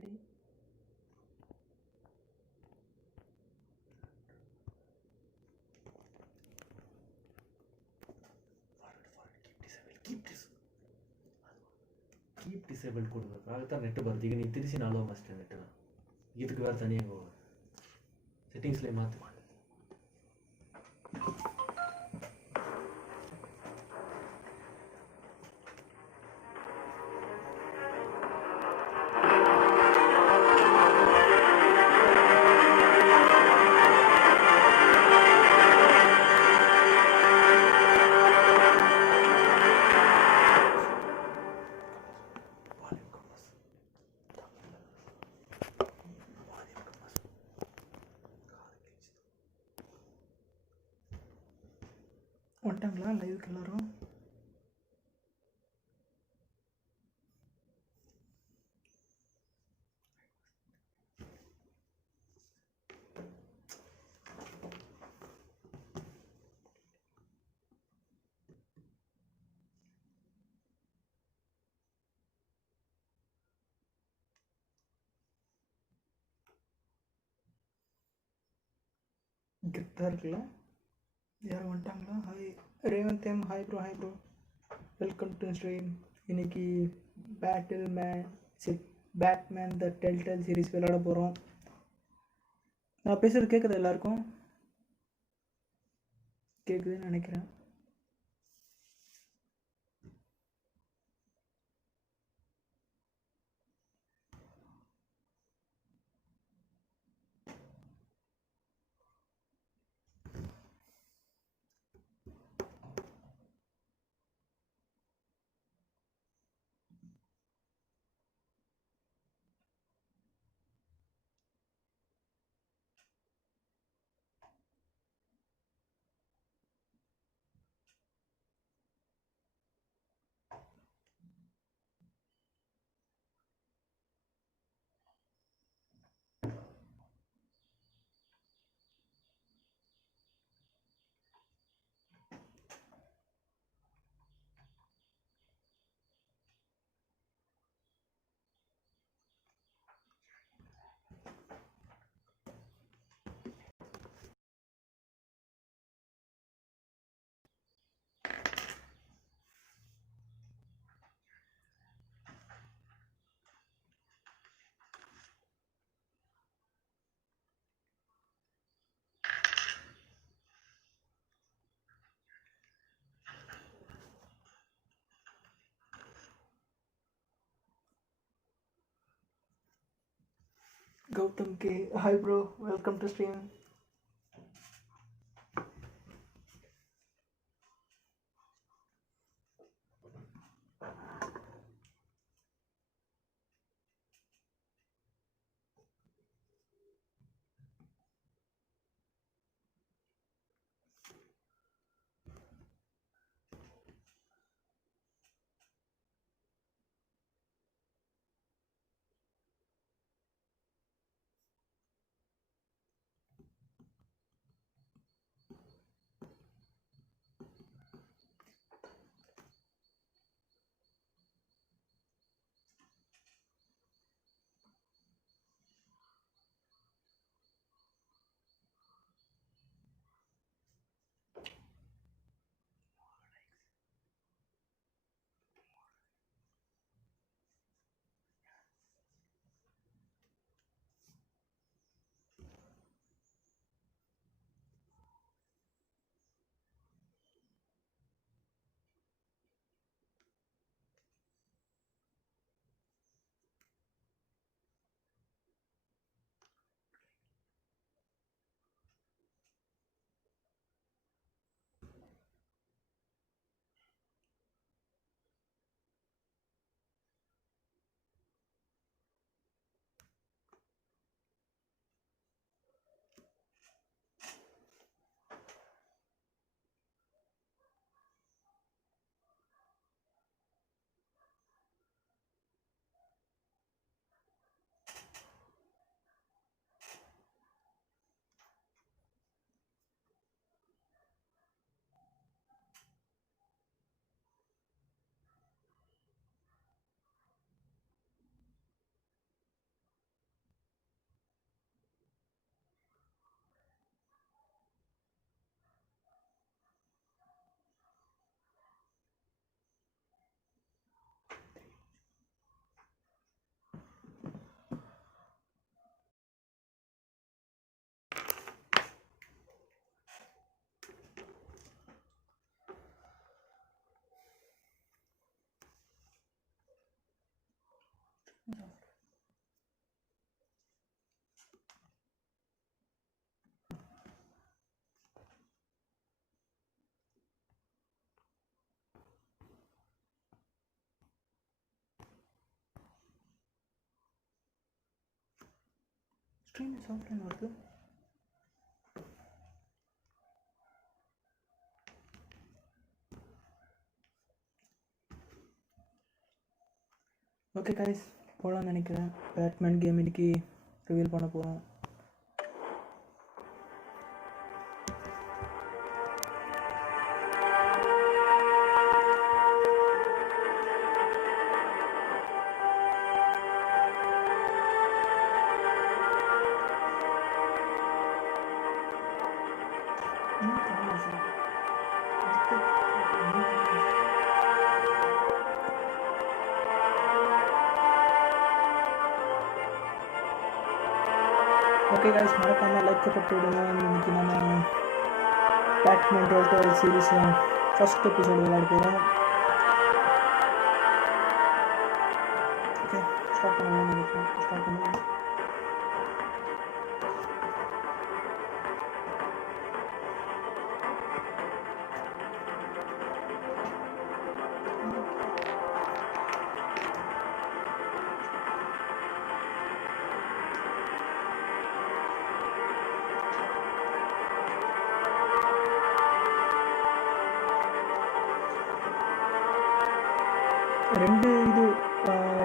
Keep disable கொடுக்குறதுக்காக தான் net வருது. ಈಗ ನೀವು ತಿರಿಸಿ ನಾಲ್ಕು ಅಷ್ಟೇ ನೆಟ್ಟನ ಇದಕ್ಕೆ வேறு தனியாக ಹೋಗೋದು செட்டிங்ஸ்லேயே மாற்று. வந்துட்டாங்களா லைவுக்கு எல்லாரும்? கெத்தாக இருக்குல்ல? யாரும் வந்துட்டாங்களா? Hi Revanth M, hi bro, hi bro, welcome to stream. இன்னைக்கு பேட்மேன் த டெல்டேல் சீரிஸ் விளையாட போகிறோம். நான் பேசுகிறது கேட்குதா எல்லாருக்கும்? கேட்குதுன்னு நினைக்கிறேன். Gautam K, hi bro, welcome to stream. Stream is offline வருது. ஓகே guys, போகலான்னு நினைக்கிறேன். பேட்மேன் கேம் இன்னைக்கு ரிவீல் பண்ண போகிறோம். ஓகே guys, மறக்காமல் லைக் போட்டு விடுங்க. இன்னைக்கு நம்ம Batman Telltale series first episode விளையாட போகிறோம். ஓகே ஸ்டார்ட் பண்ணுவோம். ரெண்டு இது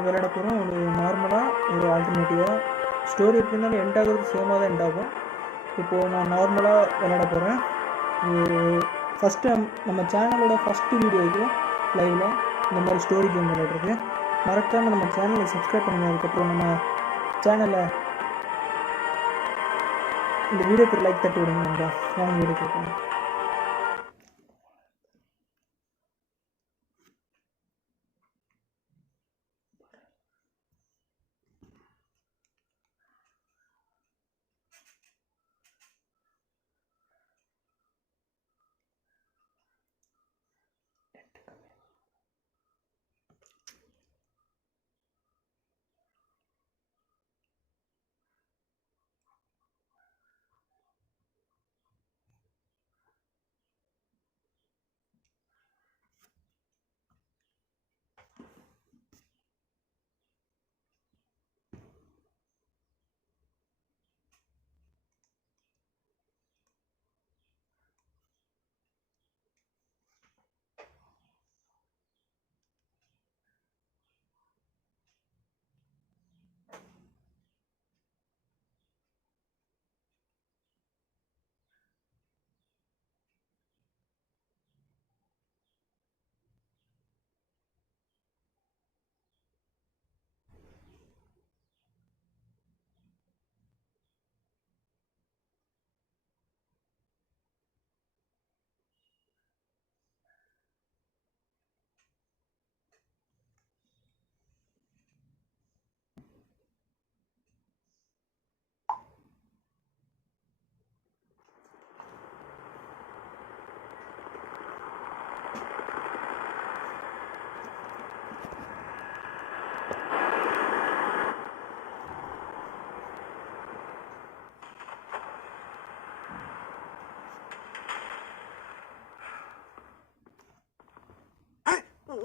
விளையாட போகிறோம். ஒரு நார்மலாக, ஒரு ஆல்டர்னேட்டிவாக. ஸ்டோரி எப்படி இருந்தாலும் எண்ட் ஆகிறது சேமாக தான் எண்ட் ஆகும். இப்போது நான் நார்மலாக விளையாட போகிறேன். ஃபஸ்ட்டு நம்ம சேனலோட ஃபஸ்ட்டு வீடியோ இது லைவில் இந்த மாதிரி ஸ்டோரி கேம் விளையாடுறது. மறக்காமல் நம்ம சேனலை சப்ஸ்கிரைப் பண்ணுங்கள். அதுக்கப்புறம் நம்ம சேனலை இந்த வீடியோக்கு லைக் தட்டி விடுங்க. நம்ம வாங்க வீடியோ கேட்போம்.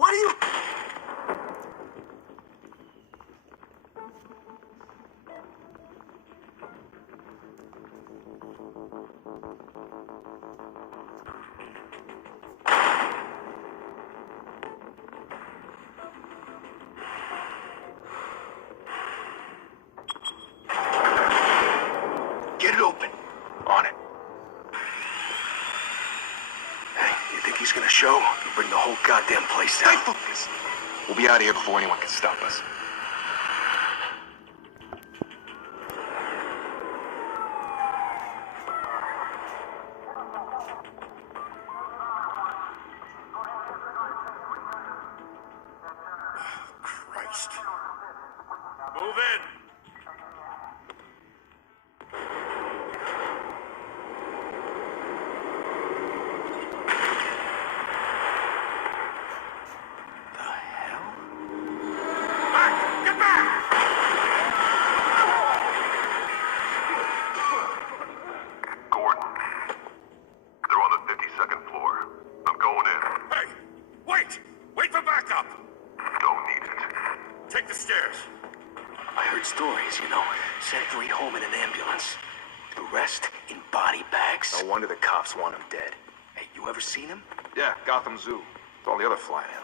What are you... Get it open. On it. Hey, you think he's gonna show? He'll bring the whole goddamn place down. Stay focused. We'll be out of here before anyone can stop us. Christ. Move in. The hell? you know. Sent Reed home in an ambulance. The rest in body bags. No wonder the cops want him dead. Hey, you ever seen him? Yeah, Gotham Zoo. With all the other flying animals.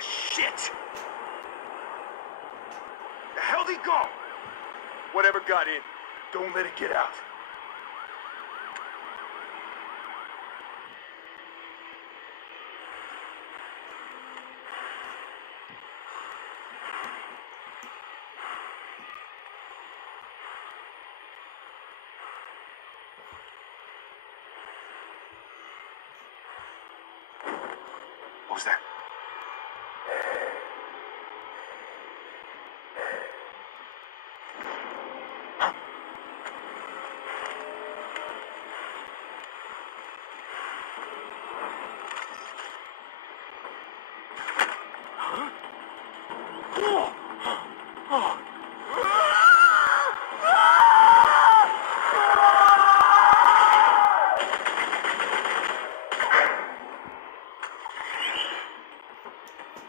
Shit! The hell'd he go? Whatever got in, don't let it get out. What was that?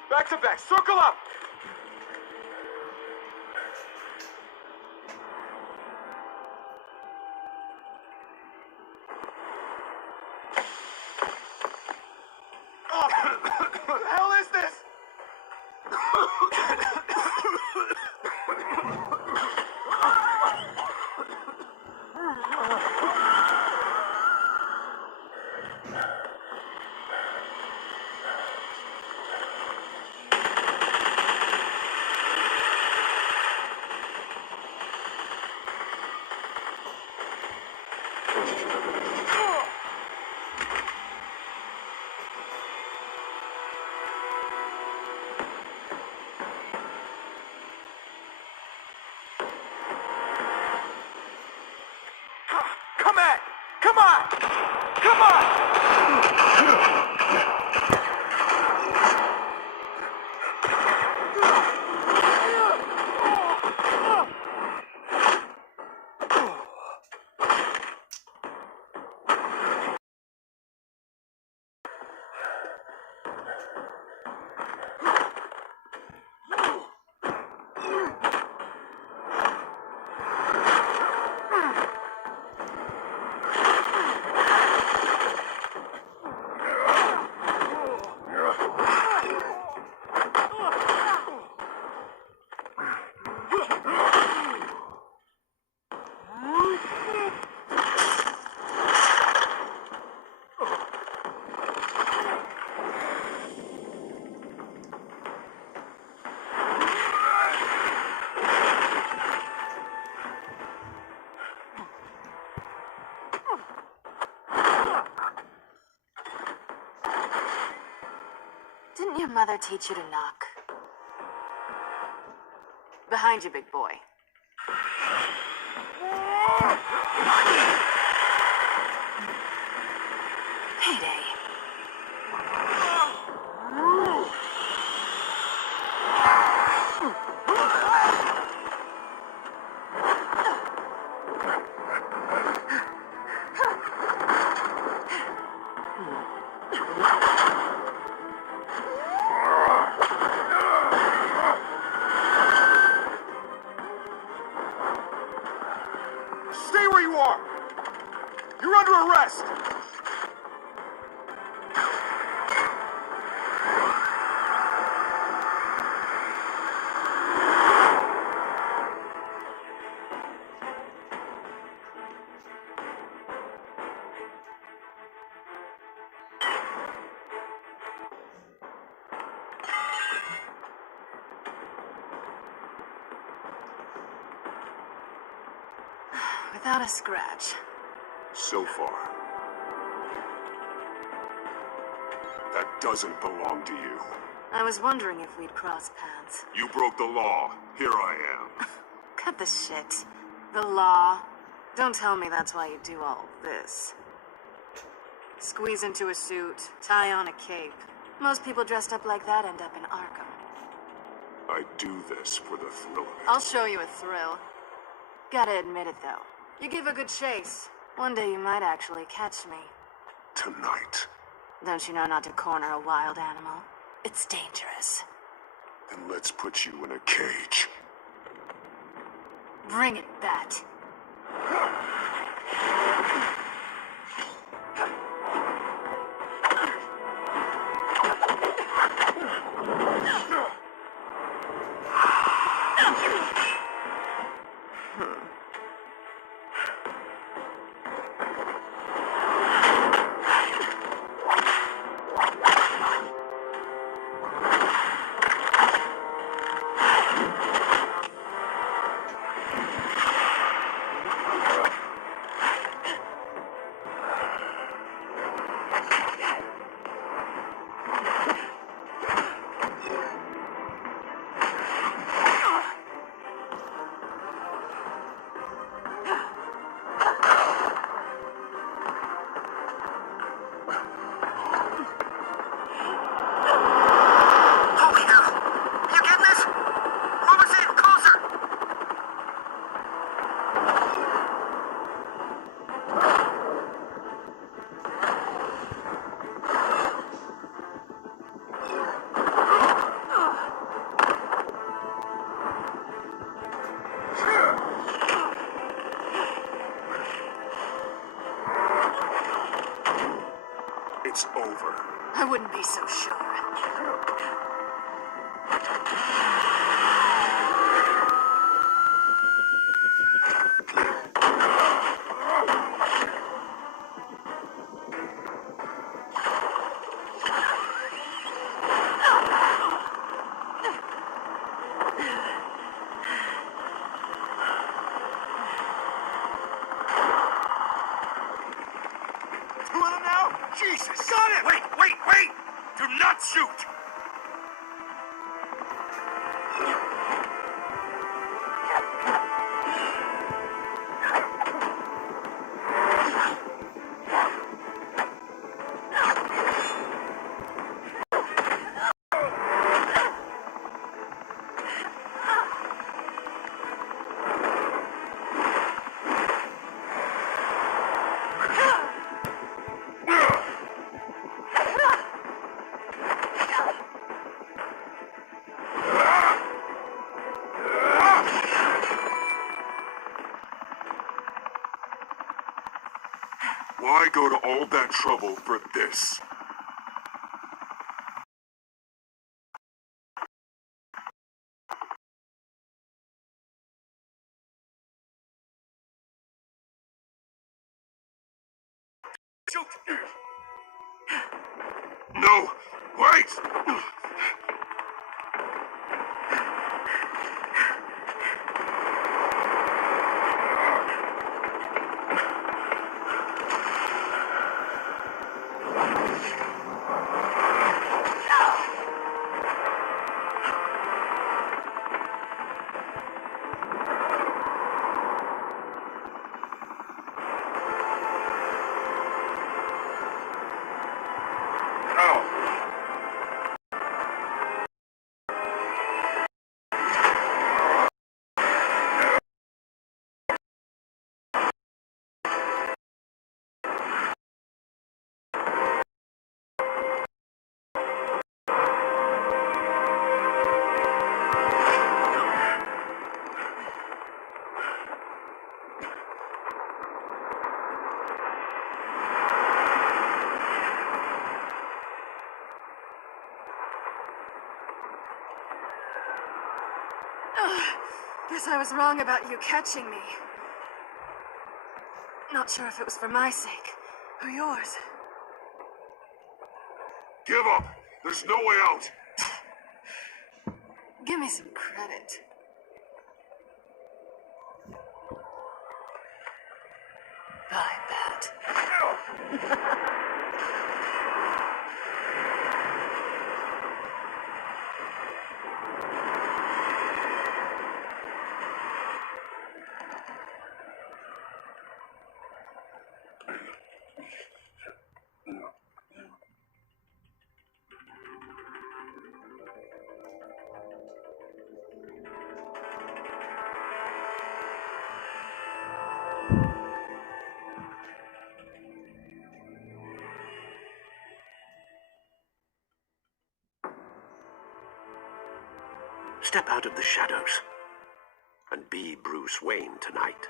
Back to back, circle up! Oh, what the hell is this? Come on! Come on! Come on! Didn't your mother teach you to knock? Behind you, big boy. Payday. Stay where you are! You're under arrest! without a scratch. So far. That doesn't belong to you. I was wondering if we'd cross paths. You broke the law. Here I am. Cut the shit. The law. Don't tell me that's why you do all this. Squeeze into a suit, tie on a cape. Most people dressed up like that end up in Arkham. I do this for the thrill of it. I'll show you a thrill. Gotta admit it, though. You give a good chase. One day you might actually catch me. Tonight. Don't you know not to corner a wild animal? It's dangerous. Then let's put you in a cage. Bring it, Bat. It's over. I wouldn't be so sure. You want him now? Jesus! Got him! Wait! Do not shoot! Why go to all that trouble for this? Shoot! No! Wait! Guess I was wrong about you catching me. Not sure if it was for my sake or yours. Give up! There's no way out! Give me some credit. I bet. Step out of the shadows and be Bruce Wayne tonight.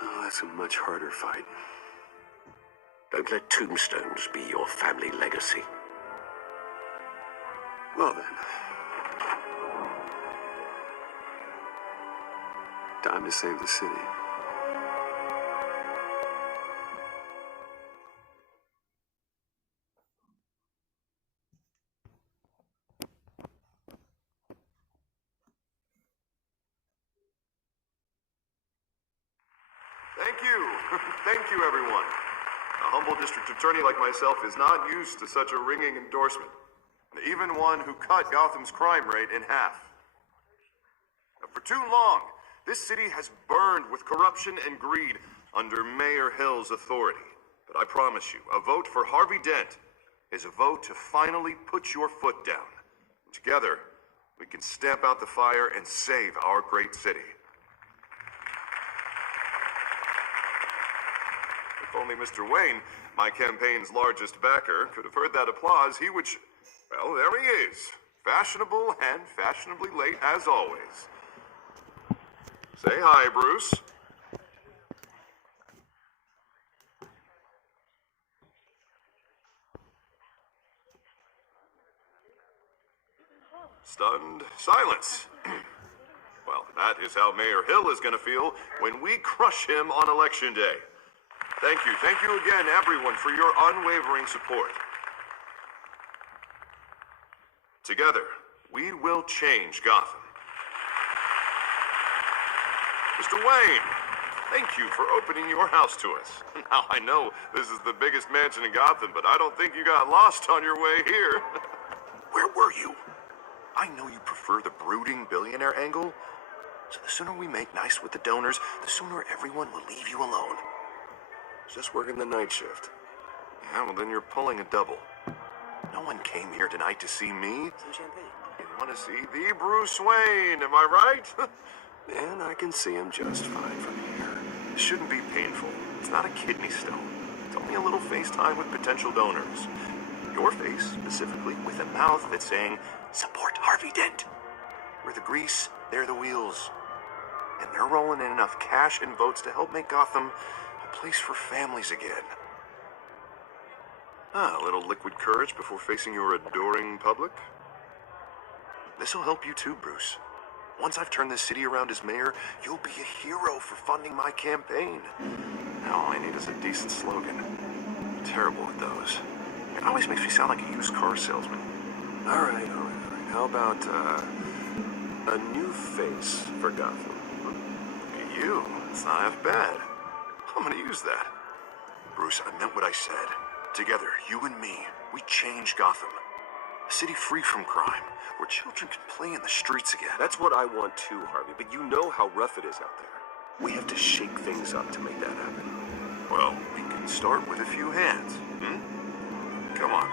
Oh, that's a much harder fight. Don't let tombstones be your family legacy. Well then. Time to save the city. Thank you. Thank you, everyone. A humble district attorney like myself is not used to such a ringing endorsement. Even one who cut Gotham's crime rate in half. For too long, this city has burned with corruption and greed under Mayor Hill's authority. But I promise you, a vote for Harvey Dent is a vote to finally put your foot down. Together, we can stamp out the fire and save our great city. If only Mr. Wayne, my campaign's largest backer, could have heard that applause, he would... Well, there he is. Fashionable and fashionably late as always. Say hi, Bruce. Stunned silence. Well, that is how Mayor Hill is going to feel when we crush him on Election Day. Thank you again, everyone, for your unwavering support. Together, we will change Gotham. Mr. Wayne, thank you for opening your house to us. Now, I know this is the biggest mansion in Gotham, but I don't think you got lost on your way here. Where were you? I know you prefer the brooding billionaire angle, so the sooner we make nice with the donors, the sooner everyone will leave you alone. Just working the night shift. Yeah, well then you're pulling a double. No one came here tonight to see me. Some champagne. You want to see the Bruce Wayne, am I right? And I can see him just fine from here. It shouldn't be painful. It's not a kidney stone. It's only a little FaceTime with potential donors. Your face, specifically, with a mouth that's saying, support Harvey Dent. We're the grease, they're the wheels. And they're rolling in enough cash and votes to help make Gotham a place for families again. A little liquid courage before facing your adoring public. This'll help you too, Bruce. Once I've turned this city around as mayor, you'll be a hero for funding my campaign. Now all I need is a decent slogan. I'm terrible at those. It always makes me sound like a used car salesman. All right. How about, a new face for Gotham? Look at you. It's not half bad. I'm gonna use that. Bruce, I meant what I said. Together, you and me, we change Gotham. A city free from crime, where children can play in the streets again. That's what I want too, Harvey, but you know how rough it is out there. We have to shake things up to make that happen. Well, we can start with a few hands, Come on.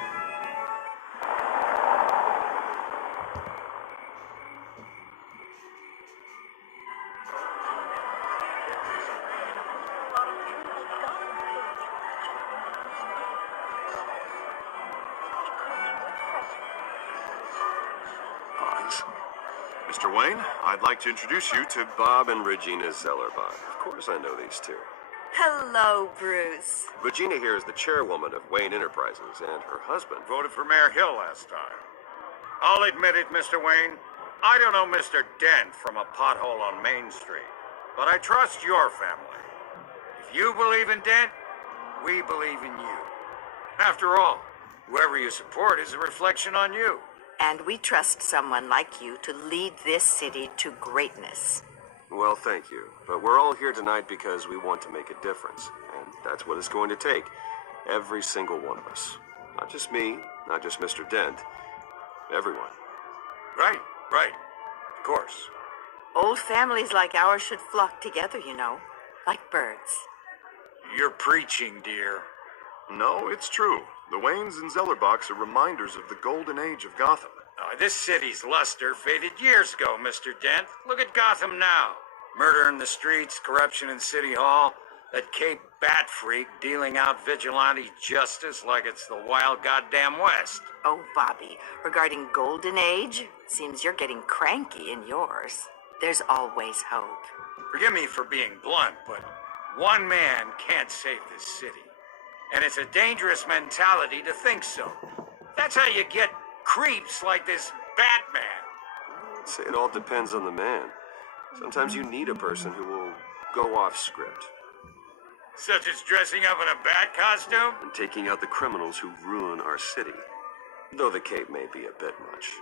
Mr. Wayne, I'd like to introduce you to Bob and Regina Zellerbach. Of course I know these two. Hello, Bruce. Regina here is the chairwoman of Wayne Enterprises, and her husband Voted for Mayor Hill last time. I'll admit it, Mr. Wayne. I don't know Mr. Dent from a pothole on Main Street, but I trust your family. If you believe in Dent, we believe in you. After all, whoever you support is a reflection on you. And we trust someone like you to lead this city to greatness. Well, thank you. But we're all here tonight because we want to make a difference. And That's what it's going to take. Every single one of us. Not just me, not just Mr. Dent. Everyone. Right, right. Of course. Old families like ours should flock together, you know, like birds. You're preaching, dear. No, it's true. The Waynes and Zellerbachs are reminders of the golden age of Gotham. This city's luster faded years ago, Mr. Dent. Look at Gotham now. Murder in the streets, corruption in City Hall, that Cape Bat freak dealing out vigilante justice like it's the wild goddamn West. Oh, Bobby, regarding Golden Age, seems you're getting cranky in yours. There's always hope. Forgive me for being blunt, but one man can't save this city. And it's a dangerous mentality to think so. That's how you get creeps like this Batman. I'd say it all depends on the man. Sometimes you need a person who will go off script. Such as dressing up in a bat costume? And taking out the criminals who ruin our city. Though the cape may be a bit much.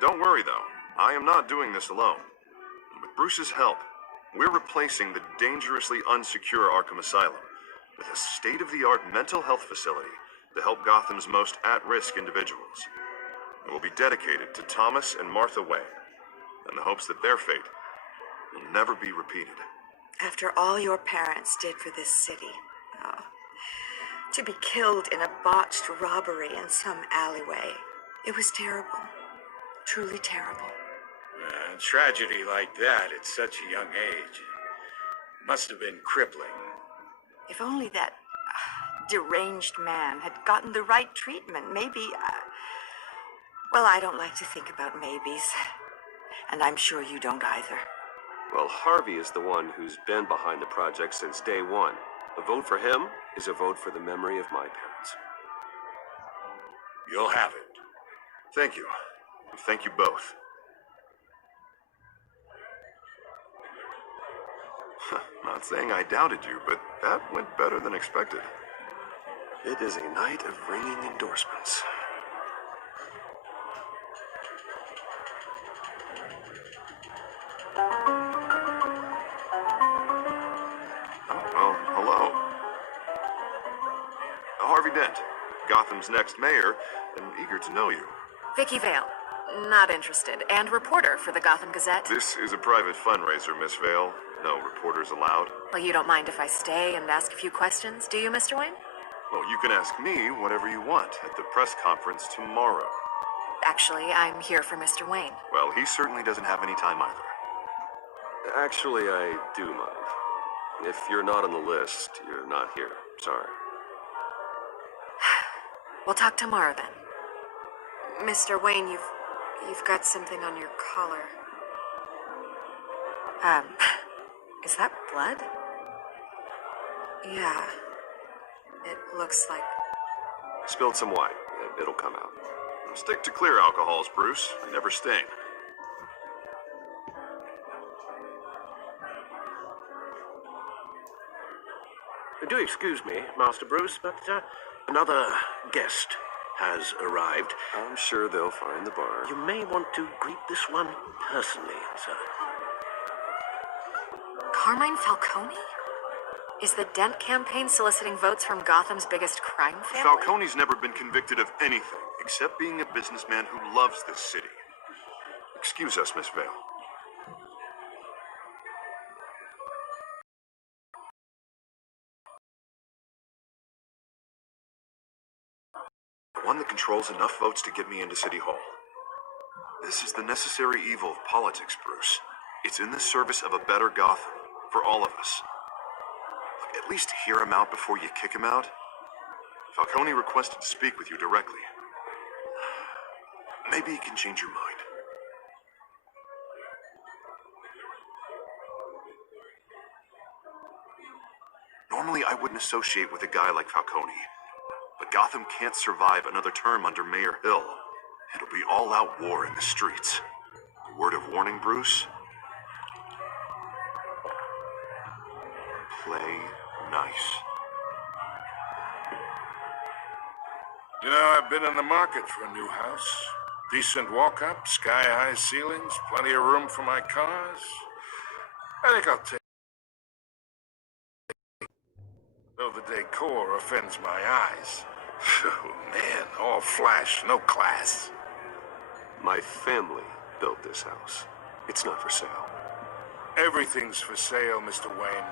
Don't worry, though. I am not doing this alone. With Bruce's help, we're replacing the dangerously unsecure Arkham Asylum with a state-of-the-art mental health facility to help Gotham's most at-risk individuals. It will be dedicated to Thomas and Martha Wayne, in the hopes that their fate will never be repeated. After all your parents did for this city, to be killed in a botched robbery in some alleyway, it was terrible. Truly terrible. Tragedy like that at such a young age must have been crippling. If only that deranged man had gotten the right treatment, maybe, well, I don't like to think about maybes. And I'm sure you don't either. Well, Harvey is the one who's been behind the project since day one. A vote for him is a vote for the memory of my parents. You'll have it. Thank you. Thank you both. Not saying I doubted you, but that went better than expected. It is a night of ringing endorsements. Well, hello. Harvey Dent, Gotham's next mayor, and eager to know you. Vicky Vale. Not interested. And reporter for the Gotham Gazette. This is a private fundraiser, Miss Vale. No reporters allowed. Well, you don't mind if I stay and ask a few questions, do you, Mr. Wayne? Well, you can ask me whatever you want at the press conference tomorrow. Actually, I'm here for Mr. Wayne. Well, he certainly doesn't have any time either. Actually, I do mind. If you're not on the list, you're not here. Sorry. We'll talk tomorrow then. Mr. Wayne, you've got something on your collar. Is that blood? Yeah. It looks like... Spilled some wine. It'll come out. Stick to clear alcohols, Bruce. They never sting. Do excuse me, Master Bruce, but another guest has arrived. I'm sure they'll find the bar. You may want to greet this one personally, sir. Carmine Falcone? Is the Dent campaign soliciting votes from Gotham's biggest crime family? Falcone's never been convicted of anything except being a businessman who loves this city. Excuse us, Miss Vale. The one that controls enough votes to get me into City Hall. This is the necessary evil of politics, Bruce. It's in the service of a better Gotham, for all of us. Look, at least hear him out before you kick him out. Falcone requested to speak with you directly. Maybe he can change your mind. Normally, I wouldn't associate with a guy like Falcone. But Gotham can't survive another term under Mayor Hill. It'll be all-out war in the streets. A word of warning, Bruce? Play nice. You know, I've been in the market for a new house. Decent walk-up, sky-high ceilings, plenty of room for my cars. I think I'll take the decor offends my eyes. Oh, man, all flash, no class. My family built this house. It's not for sale. Everything's for sale, Mr. Wayne.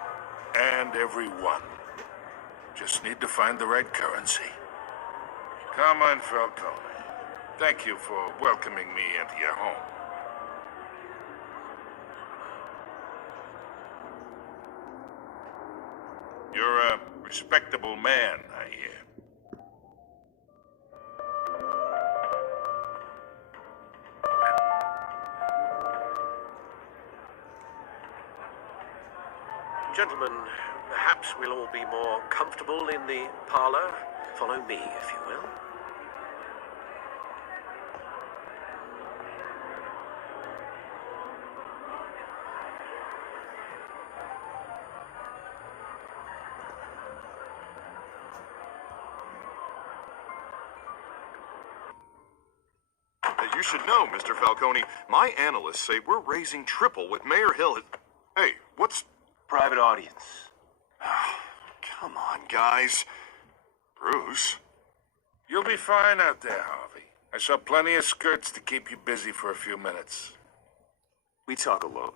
And everyone. Just need to find the right currency. Come on, Falcone. Thank you for welcoming me into your home. You're a respectable man, I hear. Gentlemen, perhaps we'll all be more comfortable in the parlor. Follow me, if you will. You should know, Mr. Falcone, my analysts say we're raising triple what Mayor Hill has... Hey, what's... Private audience. Come on, guys. Bruce? You'll be fine out there, Harvey. I saw plenty of skirts to keep you busy for a few minutes. We talk alone.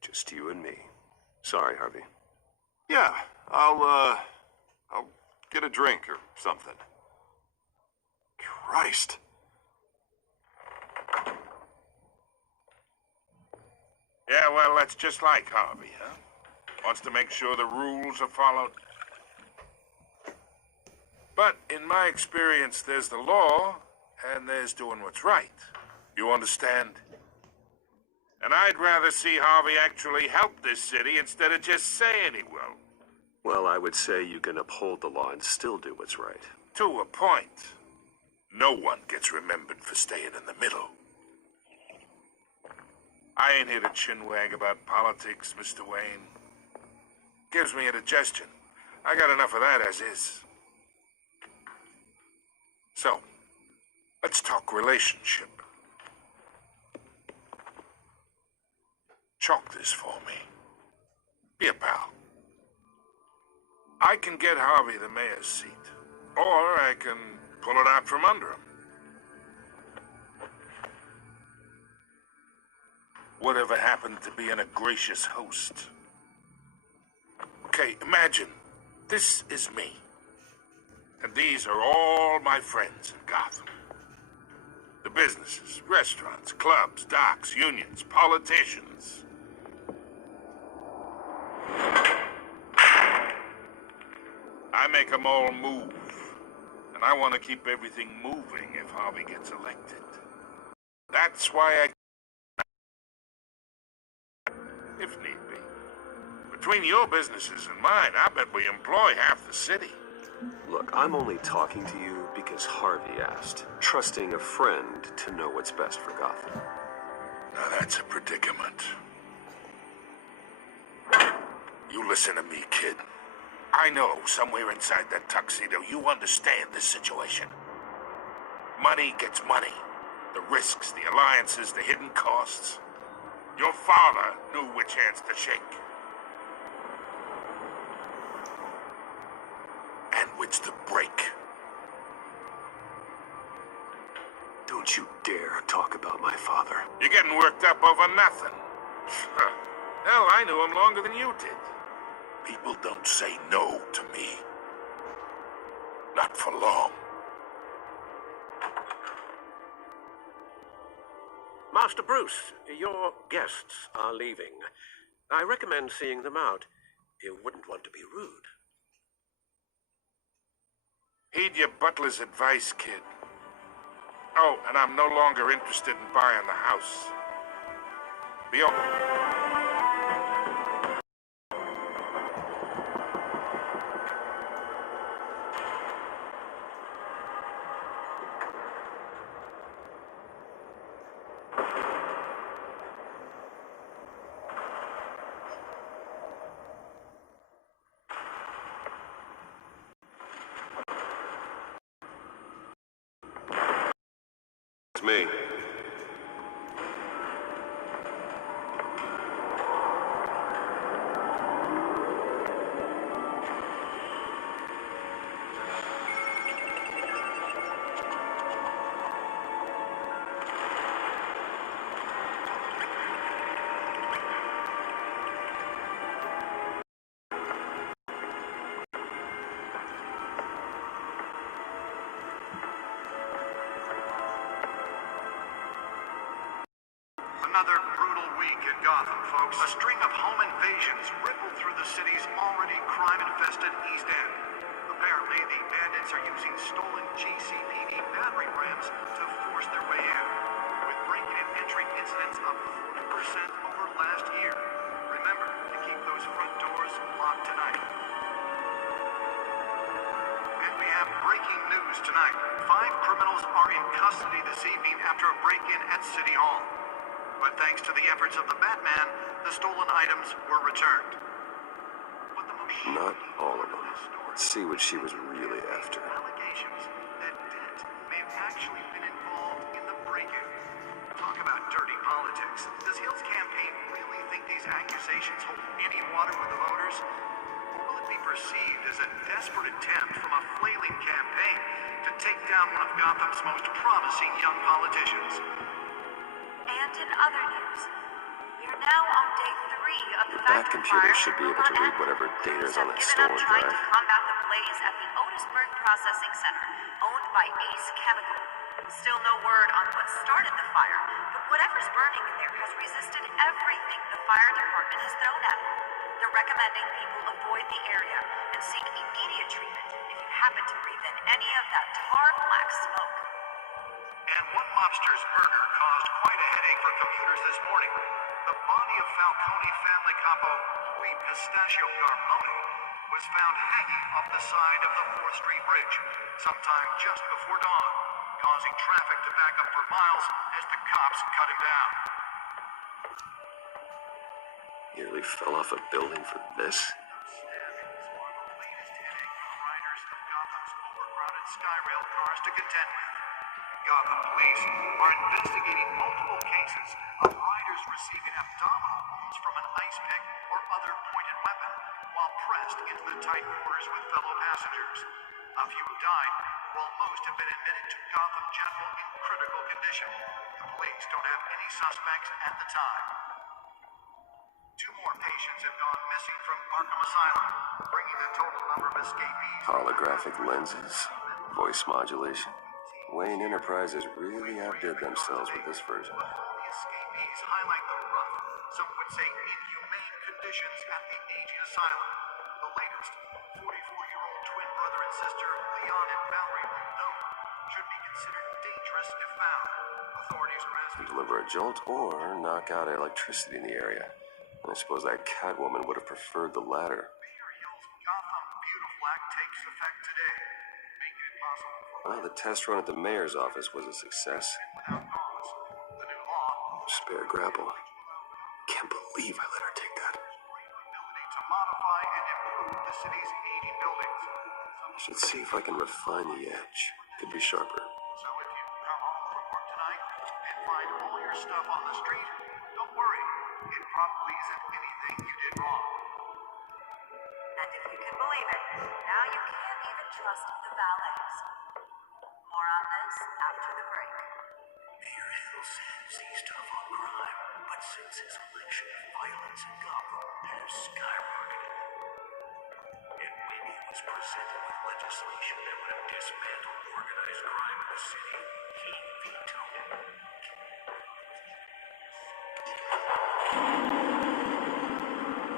Just you and me. Sorry, Harvey. Yeah, I'll get a drink or something. Christ. Yeah, well, that's just like Harvey, huh? Wants to make sure the rules are followed. But in my experience, there's the law, and there's doing what's right. You understand? And I'd rather see Harvey actually help this city instead of just saying he will. Well, I would say you can uphold the law and still do what's right. To a point. No one gets remembered for staying in the middle. I ain't here to chinwag about politics, Mr. Wayne. Gives me indigestion. I got enough of that as is. So, let's talk relationship. Chalk this for me. Be a pal. I can get Harvey the mayor's seat, or I can pull it out from under him. Whatever happened to being a gracious host? Okay, imagine, this is me. And these are all my friends in Gotham. The businesses, restaurants, clubs, docks, unions, politicians. I make them all move. And I want to keep everything moving if Harvey gets elected. That's why if need be. Between your businesses and mine, I bet we employ half the city. Look, I'm only talking to you because Harvey asked, trusting a friend to know what's best for Gotham. Now that's a predicament. You listen to me, kid. I know somewhere inside that tuxedo you understand this situation. Money gets money. The risks, the alliances, the hidden costs. Your father knew which hands to shake. And which to break. Don't you dare talk about my father. You're getting worked up over nothing. Hell, I knew him longer than you did. People don't say no to me. Not for long. Master Bruce, your guests are leaving. I recommend seeing them out. You wouldn't want to be rude. Heed your butler's advice, kid. Oh, and I'm no longer interested in buying the house. Be open. Me. Another brutal week in Gotham, folks. A string of home invasions rippled through the city's already crime-infested East End. Apparently, the bandits are using stolen GCPD battering rams to force their way in, with breaking and entering incidents up 40% over last year. Remember to keep those front doors locked tonight. And we have breaking news tonight. 5 criminals are in custody this evening after a break-in at City Hall. But thanks to the efforts of the Batman, the stolen items were returned. But the most Not all of them. Let's see what she was really after. allegations that Dent may have actually been involved in the break-in. Talk about dirty politics. Does Hill's campaign really think these accusations hold any water with the voters? Or will it be perceived as a desperate attempt from a flailing campaign to take down one of Gotham's most promising young politicians? And in other news, we're now on day 3 of the That factory computer fire should be able to read whatever data's on that given stolen up trying drive. to combat the blaze at the Otisburg Processing Center, owned by Ace Chemical. Still no word on what started the fire, but whatever's burning in there has resisted everything the fire department has thrown at it. They're recommending people avoid the area and seek immediate treatment if you happen to breathe in any of that tar black smoke. And one mobster's murder caused quite a headache for commuters this morning. The body of Falcone family capo Louis Pistachio Garmone was found hanging off the side of the 4th Street Bridge sometime just before dawn, causing traffic to back up for miles as the cops cut him down. Nearly fell off a building for this? Stabbings are the latest headache for the riders of Gotham's overcrowded Skyrail cars to contend with. Gotham police are investigating multiple cases of riders receiving abdominal wounds from an ice pick or other pointed weapon while pressed into the tight quarters with fellow passengers. A few have died, while most have been admitted to Gotham General in critical condition. The police don't have any suspects at the time. 2 more patients have gone missing from Arkham Asylum, bringing the total number of escapees. Holographic lenses, voice modulation. Wayne Enterprises really outdid themselves with this version. But all the escapees highlight the rough, some would say inhumane conditions at the aging asylum. The latest, 44-year-old twin brother and sister Leon and Valerie Rendon should be considered dangerous if found. Authorities are asking Deliver a jolt or knock out electricity in the area. I suppose that Catwoman would have preferred the latter. Mayor Hill's Gotham Beautiful Act takes effect today, making it possible for Well, the test run at the mayor's office was a success. without cause. The new law Spare grapple. Can't believe I let her take that. ability to modify and improve the city's aging buildings. I should see if I can refine the edge. Could be sharper. So if you come home from work tonight and find all your stuff on the street, don't worry. It probably isn't anything you did wrong. And if you can believe it, now you can't even trust the valets. More on this after the break. Mayor Hill says he's tough on crime, but since his election, violence in Gotham has skyrocketed. And when he was presented with legislation that would have dismantled organized crime in the city, he vetoed it.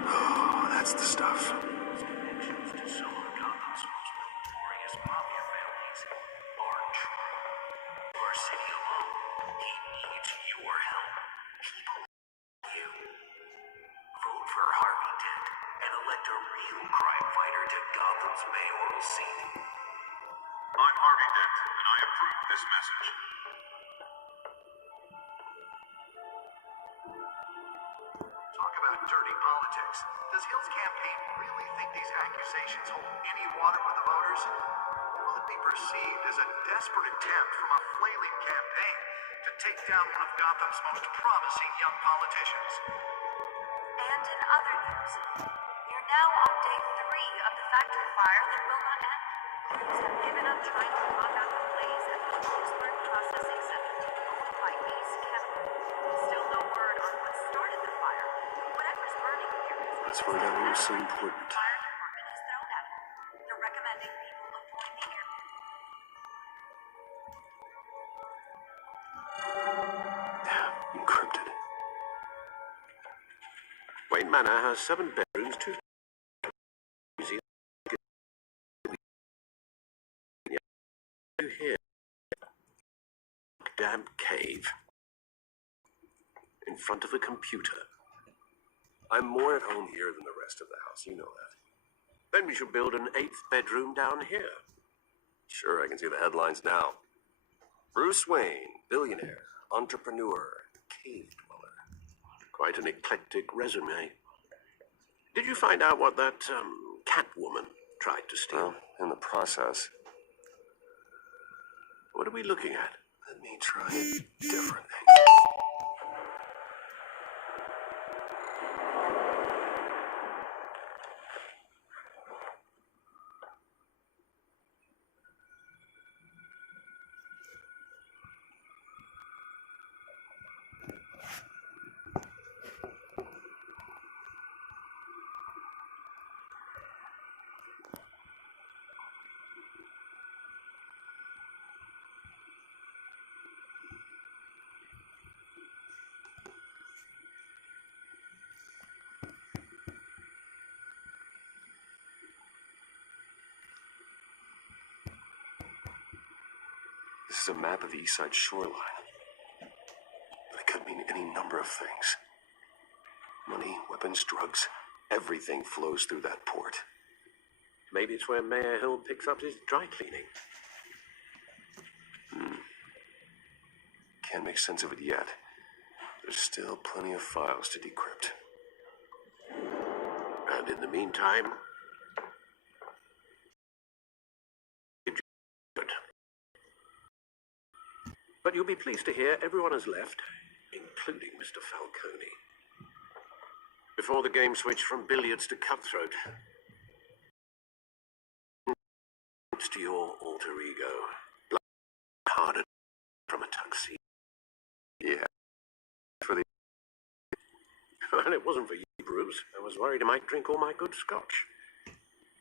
Oh, that's the stuff. Connections to some of Gotham's most notorious mafia families are true. Your city alone, he needs your help. He believes in you. Vote for Harvey Dent and elect a real crime fighter to Gotham's mayoral seat. I'm Harvey Dent, and I approve this message. Talk about dirty politics. Does Hill's campaign really think these accusations hold any water with the voters? Or will it be perceived as a desperate attempt from a flailing campaign to take down one of Gotham's most promising young politicians? And in other news, we're now on day 3 of the factory fire that will not end. Crews have given up trying to combat the blaze at the Otisburg Processing Center, owned by Ace Chemical. Still no word on what started the fire, but whatever's burning in there has Let's find out what was so important. the fire department has thrown at it. They're recommending people avoid the area. Encrypted. Wayne Manor has 7 bedrooms, 2 easy. You hear damp cave in front of a computer. I'm more at home here than the rest of the house, you know that. Then we should build an 8th bedroom down here. Sure, I can see the headlines now. Bruce Wayne, billionaire, entrepreneur, cave dweller. Quite an eclectic resume. Did you find out what that Catwoman tried to steal? Well, in the process. What are we looking at? Let me try a different angle. This is a map of the east side shoreline. But it could mean any number of things. Money, weapons, drugs, everything flows through that port. Maybe it's where Mayor Hill picks up his dry cleaning. Can't make sense of it yet. There's still plenty of files to decrypt. And in the meantime... Good. But you'll be pleased to hear everyone has left, including Mr. Falcone. Before the game switched from billiards to cutthroat. To your alter ego. Harder from a tuxedo. Yeah. For the... Well, it wasn't for you, Bruce. I was worried I might drink all my good scotch.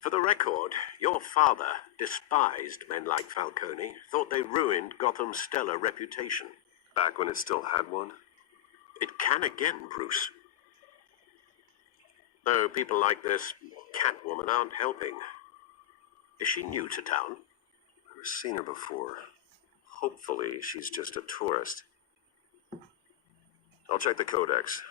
For the record, your father despised men like Falcone, thought they ruined Gotham's stellar reputation. Back when it still had one? It can again, Bruce. Though people like this Catwoman aren't helping. Is she new to town? I've never seen her before. Hopefully, she's just a tourist. I'll check the codex.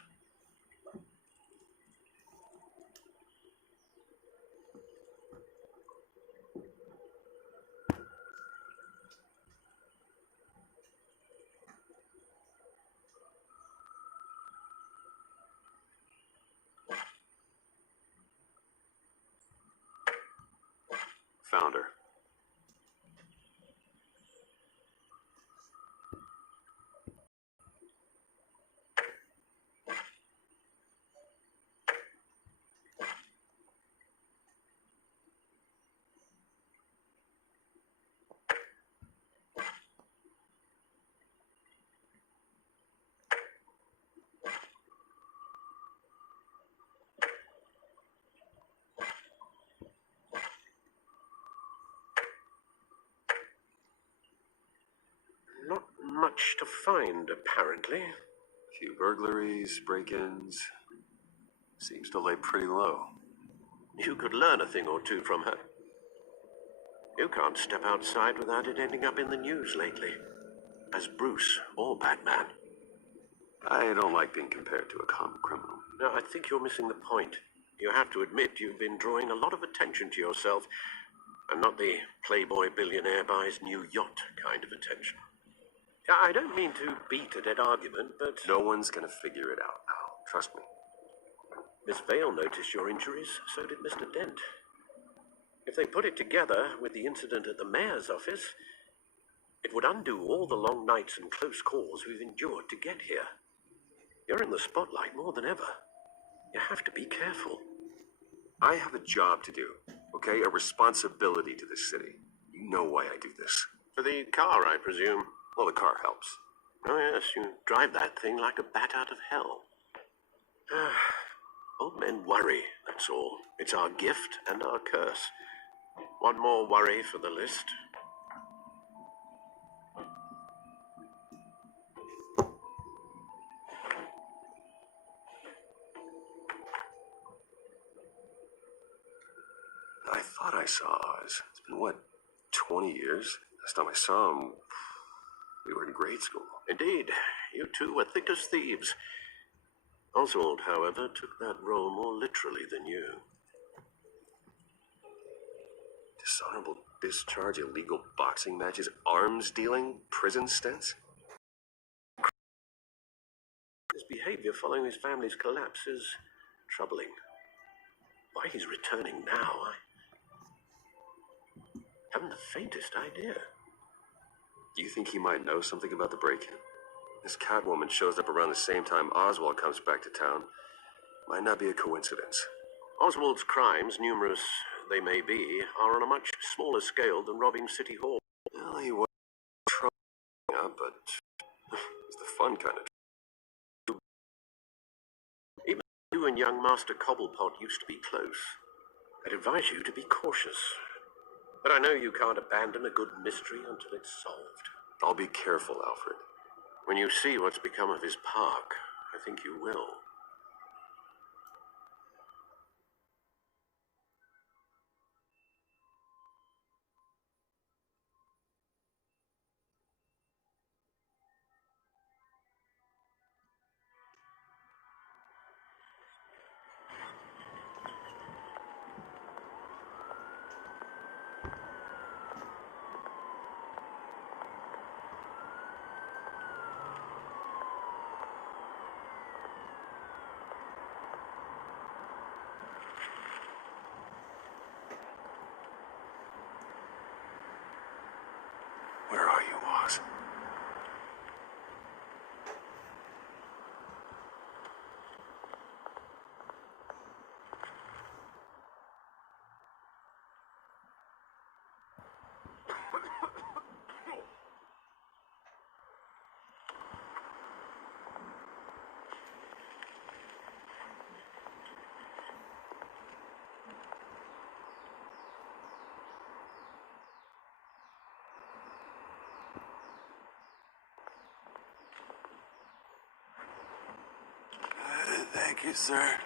Found her. Not much to find, apparently. A few burglaries, break-ins. Seems to lay pretty low. You could learn a thing or two from her. You can't step outside without it ending up in the news lately. As Bruce or Batman. I don't like being compared to a common criminal. No, I think you're missing the point. You have to admit you've been drawing a lot of attention to yourself, and not the playboy billionaire buys new yacht kind of attention. I don't mean to beat a dead argument, but... No one's gonna figure it out now. Trust me. Miss Vale noticed your injuries, so did Mr. Dent. If they put it together with the incident at the mayor's office, it would undo all the long nights and close calls we've endured to get here. You're in the spotlight more than ever. You have to be careful. I have a job to do, okay? A responsibility to this city. You know why I do this. For the car, I presume. Well, the car helps. Oh, yes, you drive that thing like a bat out of hell. Old men worry, that's all. It's our gift and our curse. One more worry for the list. thought I saw Oz. It's been, what, 20 years? Last time I saw him, we were in grade school. Indeed, you two were thick as thieves. Oswald, however, took that role more literally than you. Dishonorable discharge, illegal boxing matches, arms dealing, prison stints? His behavior following his family's collapse is troubling. Why he's returning now, I haven't the faintest idea. Do you think he might know something about the break-in? This Catwoman shows up around the same time Oswald comes back to town. Might not be a coincidence. Oswald's crimes, numerous they may be, are on a much smaller scale than robbing City Hall. Well, he was trouble, but it's the fun kind of. Even you and young Master Cobblepot used to be close. I'd advise you to be cautious. But I know you can't abandon a good mystery until it's solved. I'll be careful, Alfred. When you see what's become of his park, I think you will. Where are you, Oz? Thank you, sir.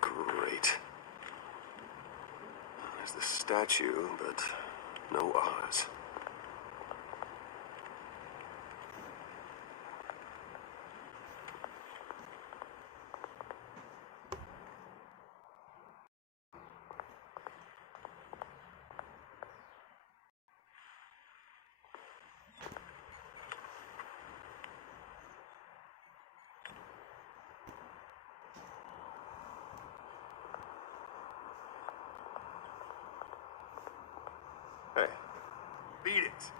Great. There's the statue, but no Oz. Hey. Beat it.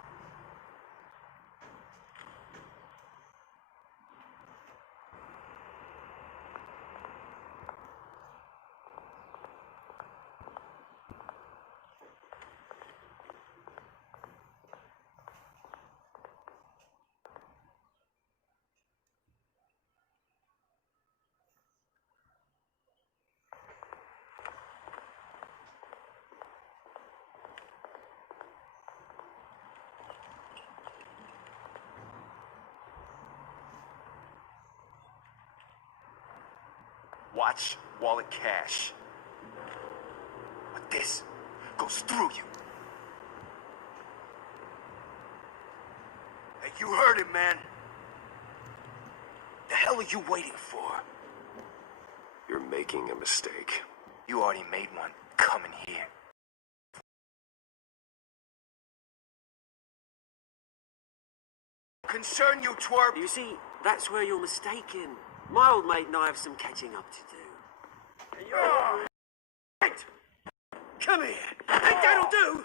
Watch wallet cash. But this goes through you. Hey, you heard it, man. The hell are you waiting for? You're making a mistake. You already made one. Come in here. Concern you, twerp. You see, that's where you're mistaken. My old mate and I have some catching up to do. And you're... Right. Come here. Think that'll do?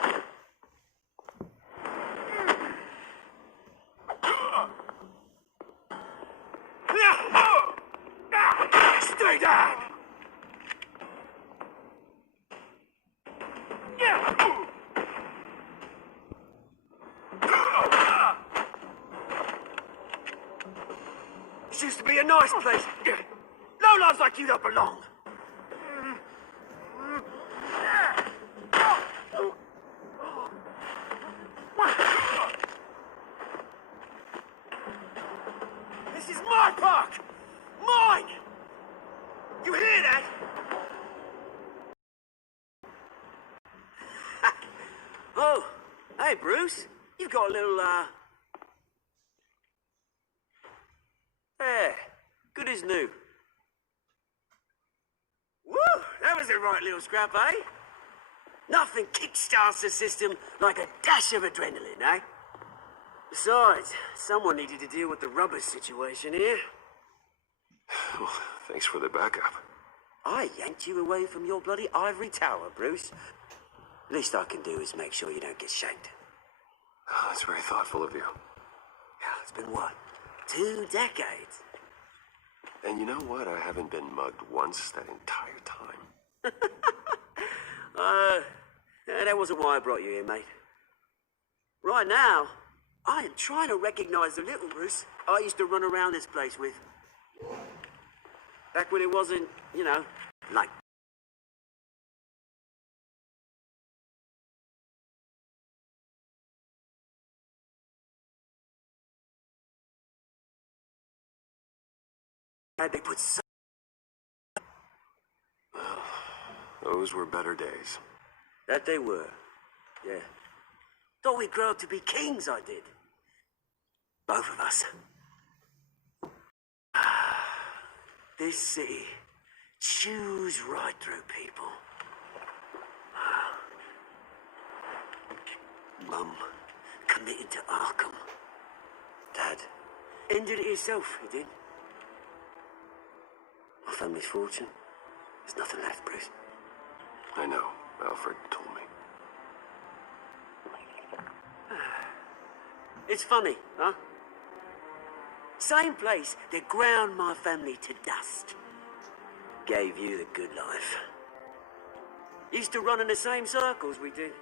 Stay down. This used to be a nice place. Lowlifes like you don't belong. This is my park! Mine! You hear that? Oh, hey, Bruce. You've got a little, There. Good as new. Woo! That was a right little scrap, eh? Nothing kickstarts the system like a dash of adrenaline, eh? Besides, someone needed to deal with the rubber situation here. Well, thanks for the backup. I yanked you away from your bloody ivory tower, Bruce. Least I can do is make sure you don't get shanked. Oh, that's very thoughtful of you. Yeah, it's been what? 2 decades? And you know what? I haven't been mugged once that entire time. That wasn't why I brought you here, mate. Right now, I am trying to recognize the little Bruce I used to run around this place with. Back when it wasn't, you know, like... They put so... Well, those were better days. That they were, yeah. Thought we'd grow up to be kings, I did. Both of us. This city chews right through people. Mum committed to Arkham. Dad ended it himself, he did. My family's fortune. There's nothing left, Bruce. I know. Alfred told me. It's funny, huh? Same place that ground my family to dust. Gave you the good life. Used to run in the same circles we did.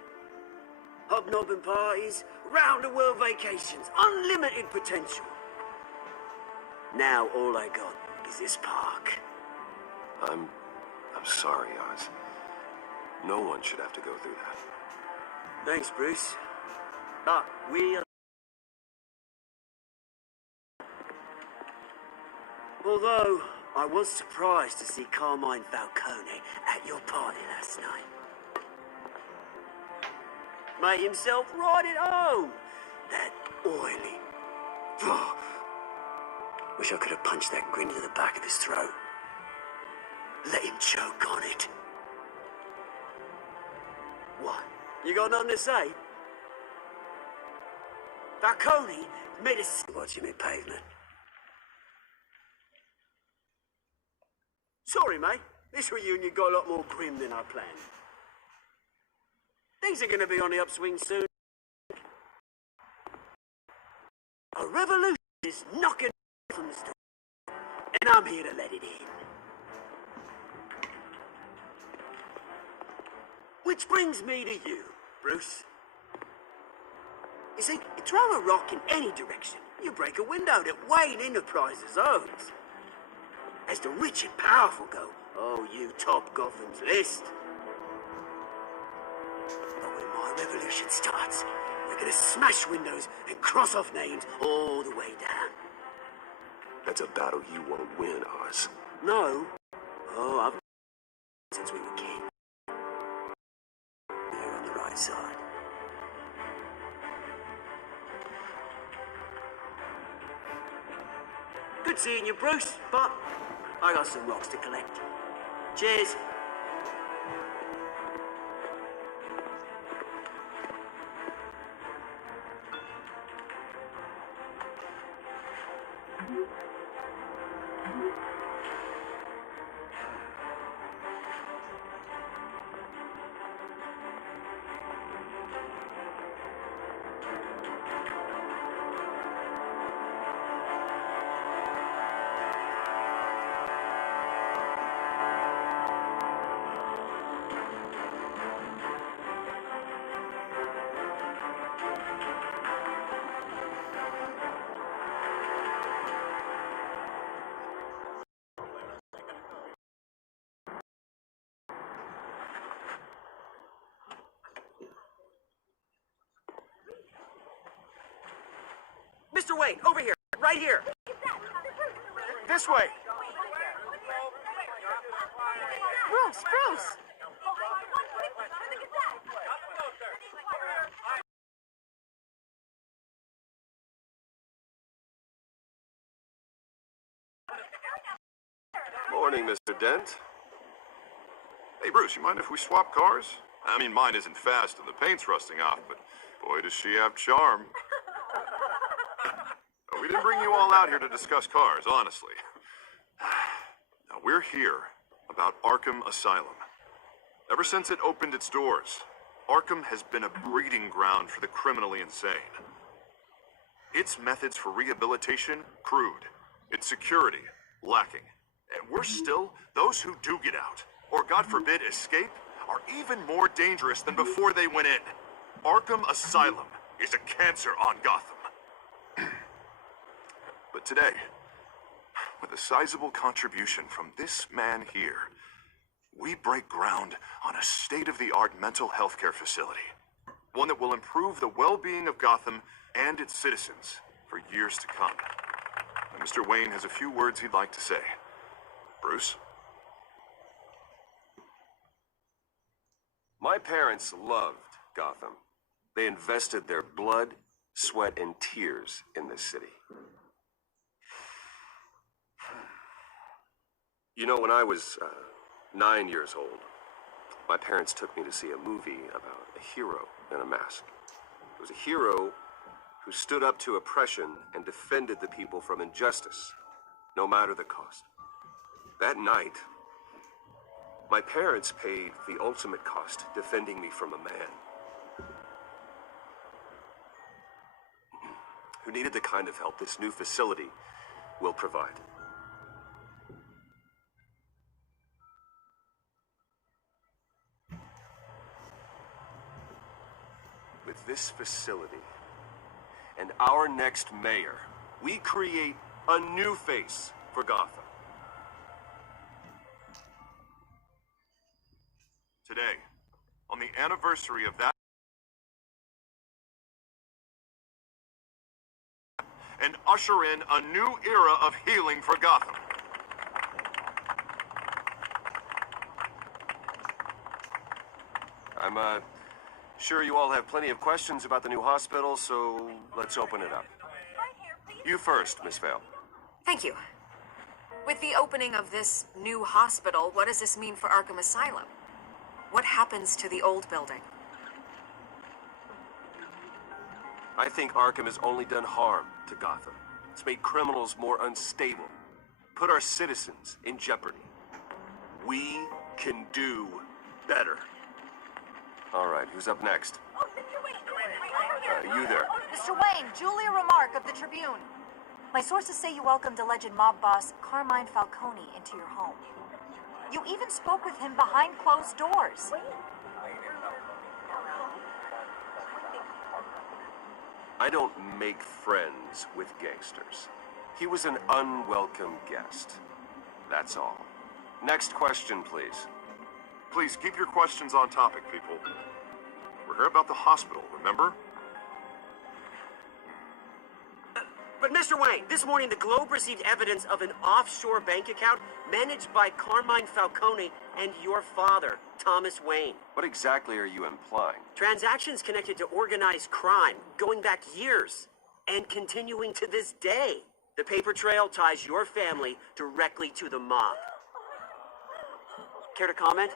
Hobnobbing parties, round-the-world vacations, unlimited potential. Now all I got is this park. I'm sorry, Oz. No one should have to go through that. Thanks, Bruce. But we are... Although, I was surprised to see Carmine Falcone at your party last night. Made himself right at home. That oily... Oh. Wish I could have punched that grin to the back of his throat. Let him choke on it. What? You got nothing to say? Falcone made us watch him in pavement. Sorry, mate. This reunion got a lot more grim than I planned. Things are going to be on the upswing soon. A revolution is knocking from the store, and I'm here to let it in. Which brings me to you, Bruce. You see, you throw a rock in any direction, you break a window that Wayne Enterprises owns. As the rich and powerful go, oh, you top Gotham's list. But when my revolution starts, we're gonna smash windows and cross off names all the way down. That's a battle you won't win, Oz. No. Oh, I've since we were kids. You're on the right side. Good seeing you, Bruce, but I got some rocks to collect. Cheers. Mr. Wayne, over here, right here. This way. Bruce! Morning, Mr. Dent. Hey, Bruce, you mind if we swap cars? I mean, mine isn't fast and the paint's rusting off, but boy, does she have charm. We didn't bring you all out here to discuss cars, honestly. Now, we're here about Arkham Asylum. Ever since it opened its doors, Arkham has been a breeding ground for the criminally insane. Its methods for rehabilitation, crude. Its security, lacking. And worse still, those who do get out, or God forbid escape, are even more dangerous than before they went in. Arkham Asylum is a cancer on Gotham. But today, with a sizable contribution from this man here, we break ground on a state-of-the-art mental health care facility. One that will improve the well-being of Gotham and its citizens for years to come. And Mr. Wayne has a few words he'd like to say. Bruce? My parents loved Gotham. They invested their blood, sweat, and tears in this city. You know, when I was 9 years old, my parents took me to see a movie about a hero in a mask. It was a hero who stood up to oppression and defended the people from injustice, no matter the cost. That night, my parents paid the ultimate cost defending me from a man who needed the kind of help this new facility will provide. With this facility and our next mayor, we create a new face for Gotham. Today, on the anniversary of that, and usher in a new era of healing for Gotham. I'm sure you all have plenty of questions about the new hospital, so let's open it up. You first, Miss Vale. Thank you. With the opening of this new hospital, what does this mean for Arkham Asylum? What happens to the old building? I think Arkham has only done harm to Gotham. It's made criminals more unstable, put our citizens in jeopardy. We can do better. All right, who's up next? You there. Mr. Wayne, Julia Remark of the Tribune. My sources say you welcomed alleged mob boss Carmine Falcone into your home. You even spoke with him behind closed doors. I don't make friends with gangsters. He was an unwelcome guest. That's all. Next question, please. Please keep your questions on topic, people. We're here about the hospital, remember? But Mr. Wayne, this morning the Globe received evidence of an offshore bank account managed by Carmine Falcone and your father, Thomas Wayne. What exactly are you implying? Transactions connected to organized crime, going back years, and continuing to this day. The paper trail ties your family directly to the mob. Care to comment?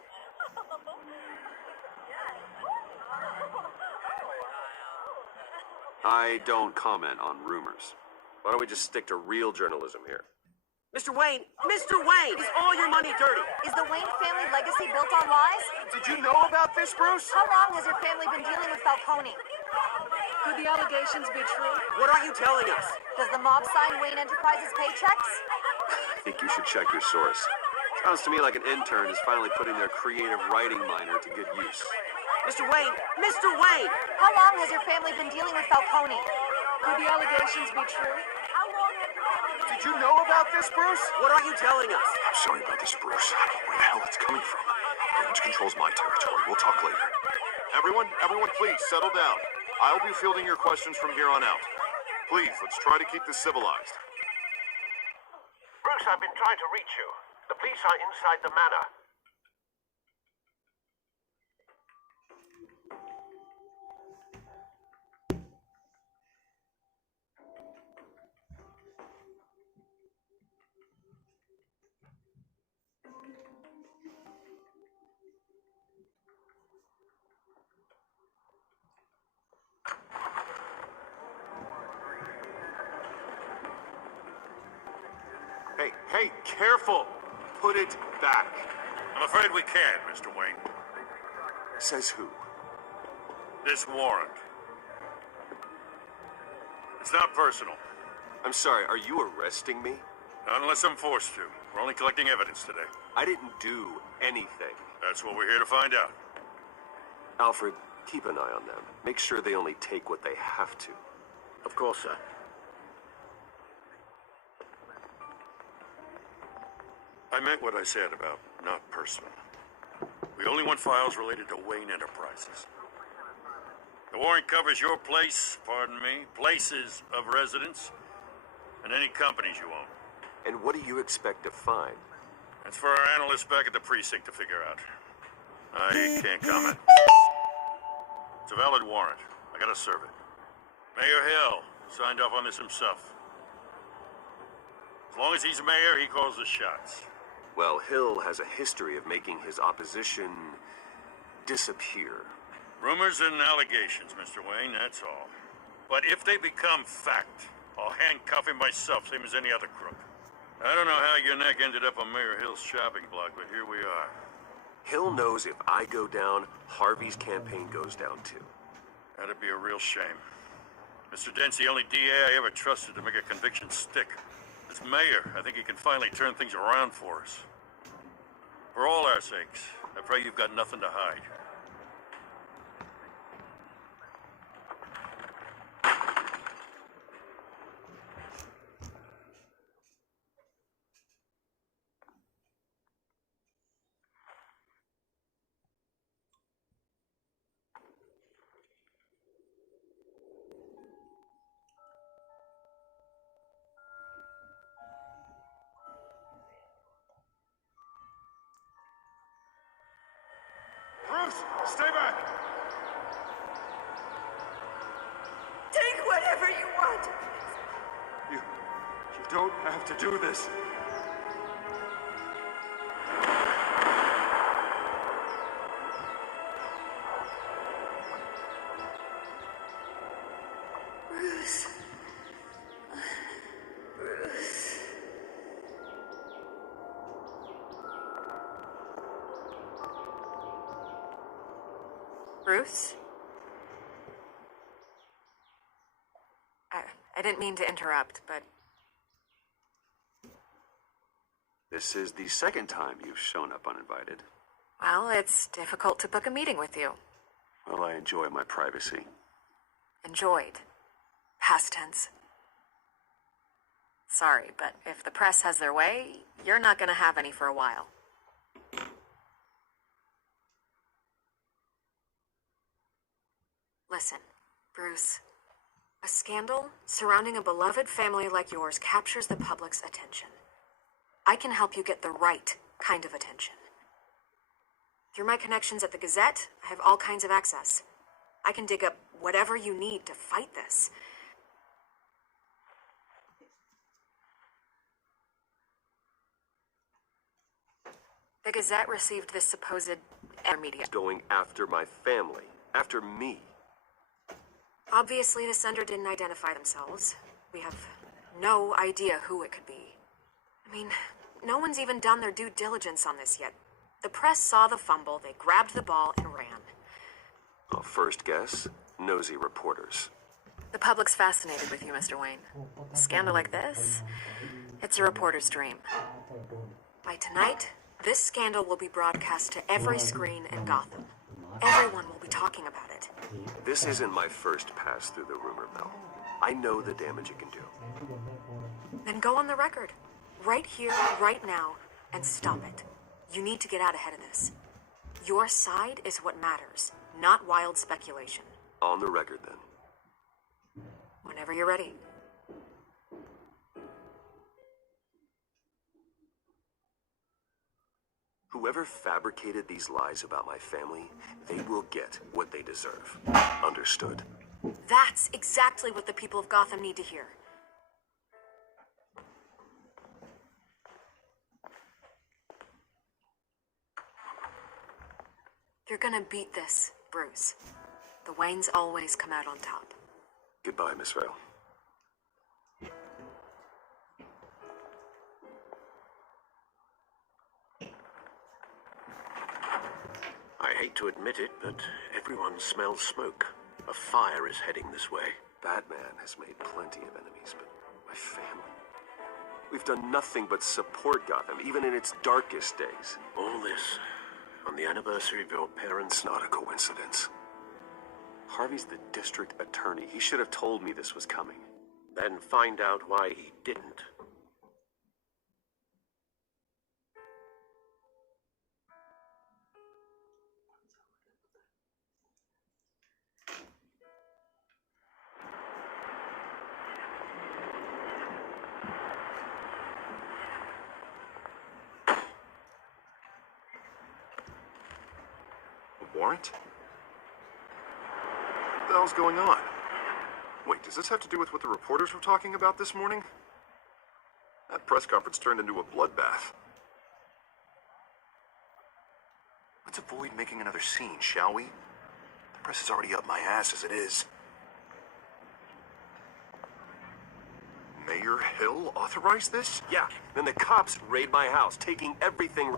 I don't comment on rumors. Why don't we just stick to real journalism here? Mr. Wayne, is all your money dirty? Is the Wayne family legacy built on lies? Did you know about this, Bruce? How long has your family been dealing with Falcone? Could the allegations be true? What aren't you telling us? Does the mob sign Wayne Enterprises paychecks? I think you should check your source. Sounds to me like an intern is finally putting their creative writing minor to good use. Mr. Wayne! How long has your family been dealing with Falcone? Could the allegations be true? Did you know about this, Bruce? What aren't you telling us? I'm sorry about this, Bruce. I don't know where the hell it's coming from. Damage controls my territory. We'll talk later. Everyone, please settle down. I'll be fielding your questions from here on out. Please, let's try to keep this civilized. Bruce, I've been trying to reach you. The police are inside the manor. Hey, careful! Put it back. I'm afraid we can't, Mr. Wayne. Says who? This warrant. It's not personal. I'm sorry, are you arresting me? Not unless I'm forced to. We're only collecting evidence today. I didn't do anything. That's what we're here to find out. Alfred, keep an eye on them. Make sure they only take what they have to. Of course, sir. I meant what I said about not personal. We only want files related to Wayne Enterprises. The warrant covers your place, pardon me, places of residence, and any companies you own. And what do you expect to find? That's for our analysts back at the precinct to figure out. I can't comment. It's a valid warrant. I gotta serve it. Mayor Hill signed off on this himself. As long as he's mayor, he calls the shots. Well, Hill has a history of making his opposition disappear. Rumors and allegations, Mr. Wayne, that's all. But if they become fact, I'll handcuff him myself, same as any other crook. I don't know how your neck ended up on Mayor Hill's shopping block, but here we are. Hill knows if I go down, Harvey's campaign goes down too. That'd be a real shame. Mr. Dent's the only DA I ever trusted to make a conviction stick. As mayor, I think he can finally turn things around for us. For all our sakes, I pray you've got nothing to hide. Bruce, stay back! Take whatever you want. You don't have to do this. Bruce. Bruce. Bruce? I didn't mean to interrupt, but This is the second time you've shown up uninvited. well, it's difficult to book a meeting with you. Well, I enjoy my privacy. Enjoyed. Past tense. Sorry, but if the press has their way, you're not gonna have any for a while. Listen, Bruce. A scandal surrounding a beloved family like yours captures the public's attention. I can help you get the right kind of attention. Through my connections at the Gazette, I have all kinds of access. I can dig up whatever you need to fight this. The Gazette received this supposed media. Going after my family. After me. Obviously, the sender didn't identify themselves. We have no idea who it could be. I mean, no one's even done their due diligence on this yet. The press saw the fumble, they grabbed the ball and ran. Well, first guess, nosy reporters. The public's fascinated with you, Mr. Wayne. A scandal like this, it's a reporter's dream. By tonight, this scandal will be broadcast to every screen in Gotham. Everyone will be talking about it. This isn't my first pass through the rumor mill. I know the damage it can do. Then go on the record. Right here, right now, and stop it. You need to get out ahead of this. Your side is what matters, not wild speculation. On the record, then. Whenever you're ready. Whoever fabricated these lies about my family, they will get what they deserve. Understood? That's exactly what the people of Gotham need to hear. You're gonna beat this, Bruce. The Waynes always come out on top. Goodbye, Miss Vale. I hate to admit it, but everyone smells smoke. A fire is heading this way. Batman has made plenty of enemies, but my family... We've done nothing but support Gotham, even in its darkest days. All this on the anniversary of your parents' It's not a coincidence. Harvey's the district attorney. He should have told me this was coming. Then find out why he didn't. A warrant? What the hell's going on? Wait, does this have to do with what the reporters were talking about this morning? That press conference turned into a bloodbath. Let's avoid making another scene, shall we? The press is already up my ass as it is. Mayor Hill authorized this? Yeah, then the cops raid my house, taking everything...